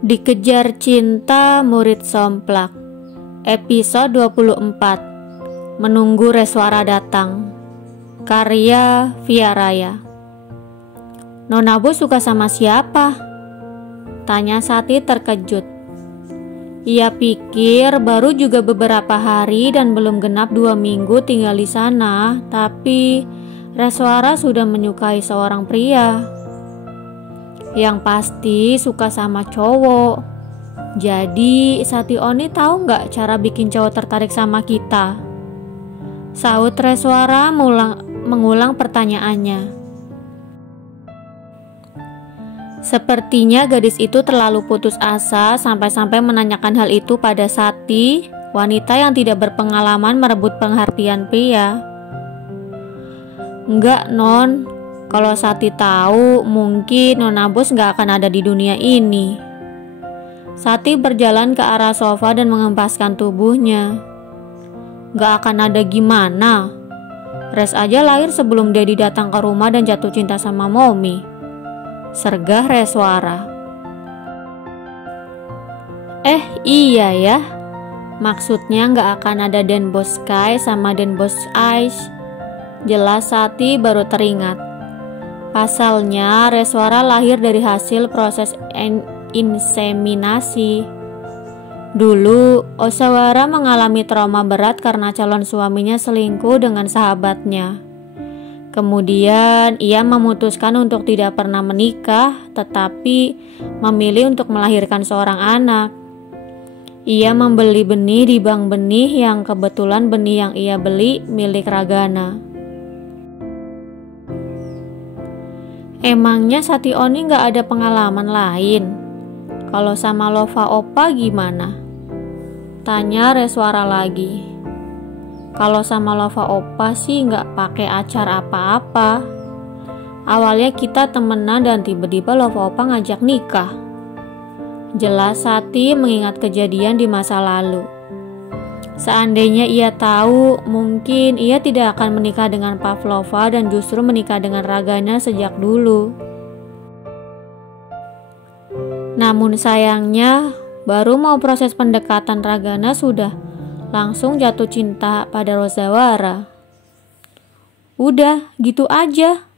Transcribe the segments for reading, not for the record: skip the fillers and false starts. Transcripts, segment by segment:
Dikejar Cinta Murid Somplak. Episode 24. Menunggu Reswara Datang. Karya Via Raya. Nona Bu suka sama siapa? Tanya Sati terkejut. Ia pikir baru juga beberapa hari dan belum genap 2 minggu tinggal di sana, tapi Reswara sudah menyukai seorang pria. Yang pasti suka sama cowok. Jadi Sati Oni tahu nggak cara bikin cowok tertarik sama kita? Saut Reswara mengulang pertanyaannya. Sepertinya gadis itu terlalu putus asa sampai-sampai menanyakan hal itu pada Sati, wanita yang tidak berpengalaman merebut perhatian pria. Enggak, Non. Kalau Sati tahu, mungkin Nona Bos nggak akan ada di dunia ini. Sati berjalan ke arah sofa dan mengempaskan tubuhnya. Nggak akan ada gimana. Res aja lahir sebelum Dedi datang ke rumah dan jatuh cinta sama Momi. Sergah Reswara. Iya ya. Maksudnya nggak akan ada Den Bos Sky sama Den Bos Ice. Jelas Sati baru teringat. Pasalnya Reswara lahir dari hasil proses inseminasi. Dulu Osawara mengalami trauma berat karena calon suaminya selingkuh dengan sahabatnya. Kemudian ia memutuskan untuk tidak pernah menikah, tetapi memilih untuk melahirkan seorang anak. Ia membeli benih di bank benih yang kebetulan benih yang ia beli milik Ragana. Emangnya Sati Oni gak ada pengalaman lain? Kalau sama Lova Opa gimana? Tanya Reswara lagi. Kalau sama Lova Opa sih gak pakai acar apa-apa. Awalnya kita temenan dan tiba-tiba Lova Opa ngajak nikah. Jelas Sati mengingat kejadian di masa lalu. Seandainya ia tahu, mungkin ia tidak akan menikah dengan Pavlova dan justru menikah dengan Ragana sejak dulu. Namun sayangnya, baru mau proses pendekatan Ragana sudah langsung jatuh cinta pada Rosawara. Udah, gitu aja?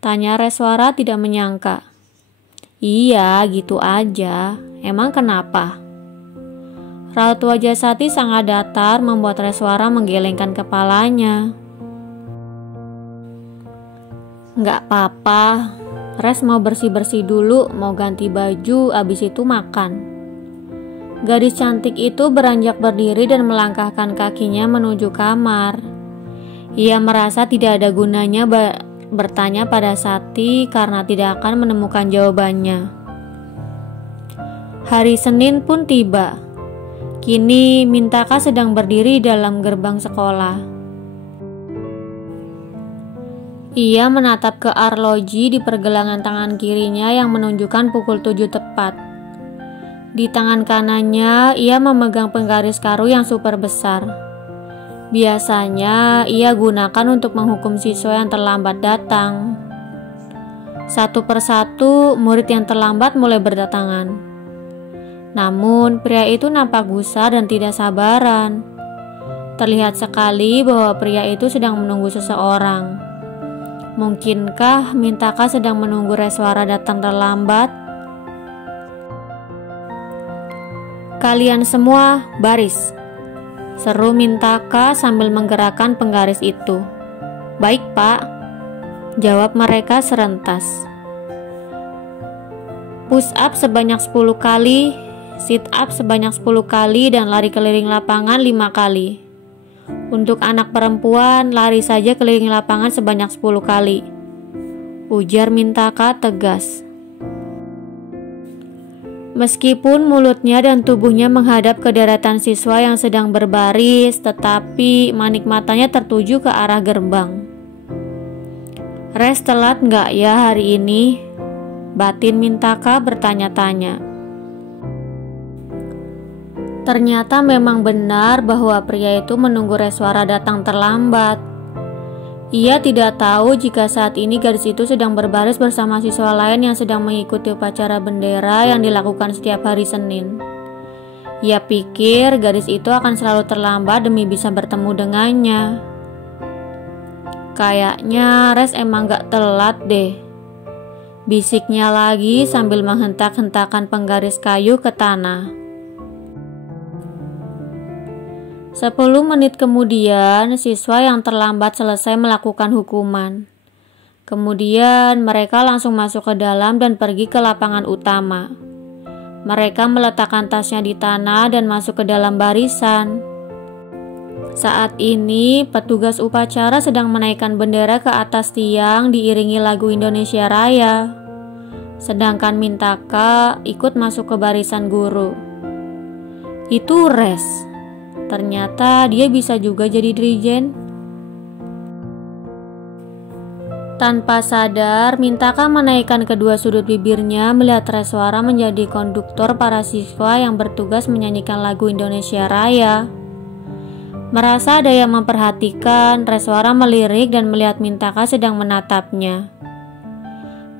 Tanya Reswara tidak menyangka. Iya, gitu aja. Emang kenapa? Raut wajah Sati sangat datar membuat Reswara menggelengkan kepalanya. Nggak apa-apa, Res mau bersih-bersih dulu, mau ganti baju, abis itu makan. Gadis cantik itu beranjak berdiri dan melangkahkan kakinya menuju kamar. Ia merasa tidak ada gunanya bertanya pada Sati karena tidak akan menemukan jawabannya. Hari Senin pun tiba. Kini Mintaka sedang berdiri dalam gerbang sekolah. Ia menatap ke arloji di pergelangan tangan kirinya yang menunjukkan pukul 7 tepat. Di tangan kanannya ia memegang penggaris karu yang super besar. Biasanya ia gunakan untuk menghukum siswa yang terlambat datang. Satu persatu murid yang terlambat mulai berdatangan. Namun pria itu nampak gusar dan tidak sabaran. Terlihat sekali bahwa pria itu sedang menunggu seseorang. Mungkinkah Mintaka sedang menunggu Reswara datang terlambat? Kalian semua baris, seru Mintaka sambil menggerakkan penggaris itu. Baik Pak, jawab mereka serentas. Push up sebanyak 10 kali, sit up sebanyak 10 kali, dan lari keliling lapangan 5 kali. Untuk anak perempuan, lari saja keliling lapangan sebanyak 10 kali. Ujar Mintaka tegas. Meskipun mulutnya dan tubuhnya menghadap ke deretan siswa yang sedang berbaris, tetapi manik matanya tertuju ke arah gerbang. Res telat nggak ya hari ini? Batin Mintaka bertanya-tanya. Ternyata memang benar bahwa pria itu menunggu Reswara datang terlambat. Ia tidak tahu jika saat ini gadis itu sedang berbaris bersama siswa lain yang sedang mengikuti upacara bendera yang dilakukan setiap hari Senin. Ia pikir gadis itu akan selalu terlambat demi bisa bertemu dengannya. Kayaknya Res emang gak telat deh, bisiknya lagi sambil menghentak-hentakan penggaris kayu ke tanah. 10 menit kemudian, siswa yang terlambat selesai melakukan hukuman. Kemudian mereka langsung masuk ke dalam dan pergi ke lapangan utama. Mereka meletakkan tasnya di tanah dan masuk ke dalam barisan. Saat ini, petugas upacara sedang menaikkan bendera ke atas tiang diiringi lagu Indonesia Raya. Sedangkan Mintaka ikut masuk ke barisan guru. Itu Res. Ternyata dia bisa juga jadi dirijen. Tanpa sadar, Mintaka menaikkan kedua sudut bibirnya melihat Reswara menjadi konduktor para siswa yang bertugas menyanyikan lagu Indonesia Raya. Merasa ada yang memperhatikan, Reswara melirik dan melihat Mintaka sedang menatapnya.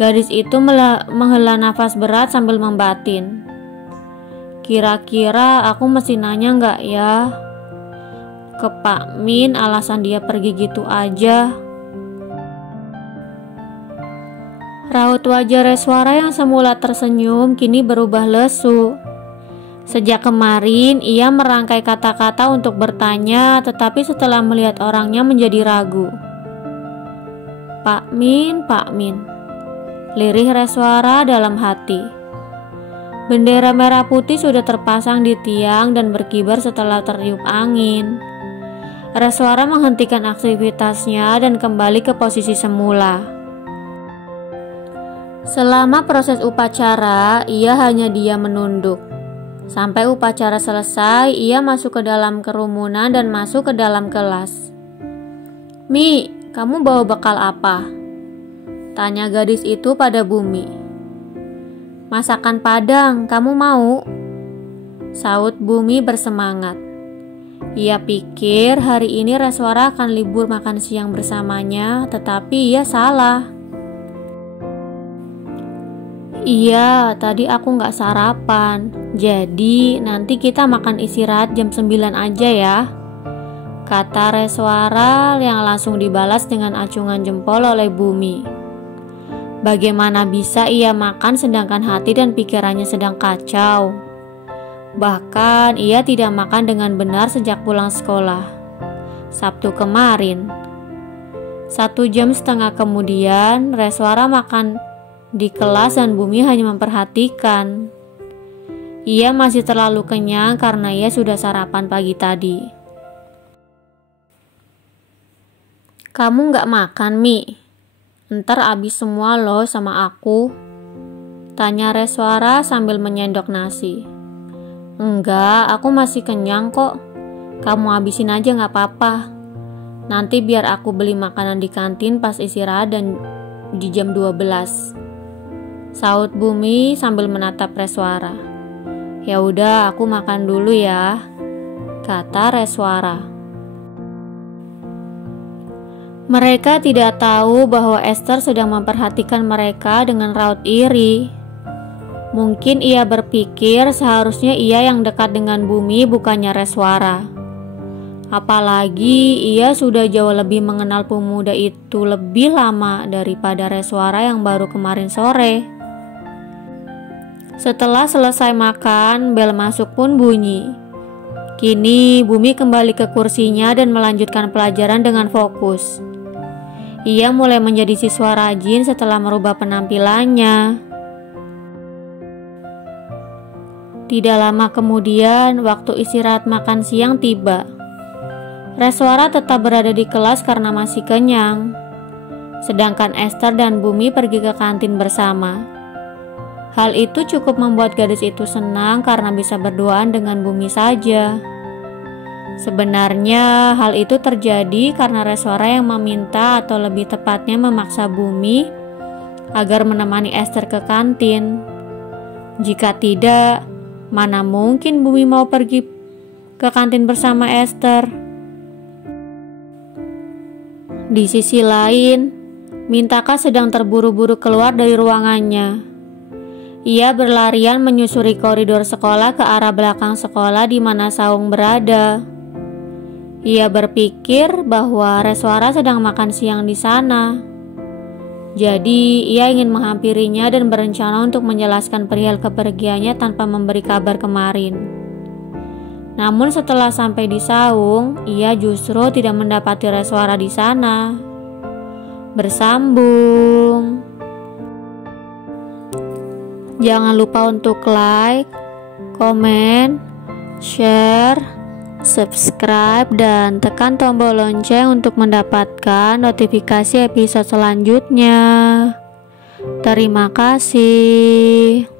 Gadis itu menghela nafas berat sambil membatin. Kira-kira aku mesti nanya nggak ya ke Pak Min alasan dia pergi gitu aja? Raut wajah Reswara yang semula tersenyum kini berubah lesu. Sejak kemarin ia merangkai kata-kata untuk bertanya, tetapi setelah melihat orangnya menjadi ragu. Pak Min, lirih Reswara dalam hati. Bendera merah putih sudah terpasang di tiang dan berkibar setelah tertiup angin. Reswara menghentikan aktivitasnya dan kembali ke posisi semula. Selama proses upacara, ia hanya diam menunduk. Sampai upacara selesai, ia masuk ke dalam kerumunan dan masuk ke dalam kelas. Mi, kamu bawa bekal apa? Tanya gadis itu pada Bumi. Masakan Padang, kamu mau? Saut Bumi bersemangat. Ia pikir hari ini Reswara akan libur makan siang bersamanya, tetapi ia salah. Iya, tadi aku gak sarapan, jadi nanti kita makan istirahat jam 9 aja ya, kata Reswara yang langsung dibalas dengan acungan jempol oleh Bumi. Bagaimana bisa ia makan sedangkan hati dan pikirannya sedang kacau? Bahkan ia tidak makan dengan benar sejak pulang sekolah Sabtu kemarin. 1,5 jam kemudian, Reswara makan di kelas dan Bumi hanya memperhatikan. Ia masih terlalu kenyang karena ia sudah sarapan pagi tadi. Kamu gak makan, Mi? Ntar abis semua loh sama aku, tanya Reswara sambil menyendok nasi. Enggak, aku masih kenyang kok. Kamu habisin aja gak apa-apa. Nanti biar aku beli makanan di kantin pas istirahat dan di jam 12. Saut Bumi sambil menatap Reswara. Ya udah, aku makan dulu ya, kata Reswara. Mereka tidak tahu bahwa Esther sedang memperhatikan mereka dengan raut iri. Mungkin ia berpikir seharusnya ia yang dekat dengan Bumi bukannya Reswara. Apalagi ia sudah jauh lebih mengenal pemuda itu lebih lama daripada Reswara yang baru kemarin sore. Setelah selesai makan, bel masuk pun bunyi. Kini Bumi kembali ke kursinya dan melanjutkan pelajaran dengan fokus. Ia mulai menjadi siswa rajin setelah merubah penampilannya. Tidak lama kemudian, waktu istirahat makan siang tiba. Reswara tetap berada di kelas karena masih kenyang. Sedangkan Esther dan Bumi pergi ke kantin bersama. Hal itu cukup membuat gadis itu senang karena bisa berduaan dengan Bumi saja. Sebenarnya hal itu terjadi karena Reswara yang meminta atau lebih tepatnya memaksa Bumi agar menemani Esther ke kantin. Jika tidak, mana mungkin Bumi mau pergi ke kantin bersama Esther. Di sisi lain, Mintaka sedang terburu-buru keluar dari ruangannya. Ia berlarian menyusuri koridor sekolah ke arah belakang sekolah di mana Saung berada. Ia berpikir bahwa Reswara sedang makan siang di sana. Jadi, ia ingin menghampirinya dan berencana untuk menjelaskan perihal kepergiannya tanpa memberi kabar kemarin. Namun setelah sampai di Saung, ia justru tidak mendapati Reswara di sana. Bersambung. Jangan lupa untuk like, komen, share, subscribe, dan tekan tombol lonceng untuk mendapatkan notifikasi episode selanjutnya. Terima kasih.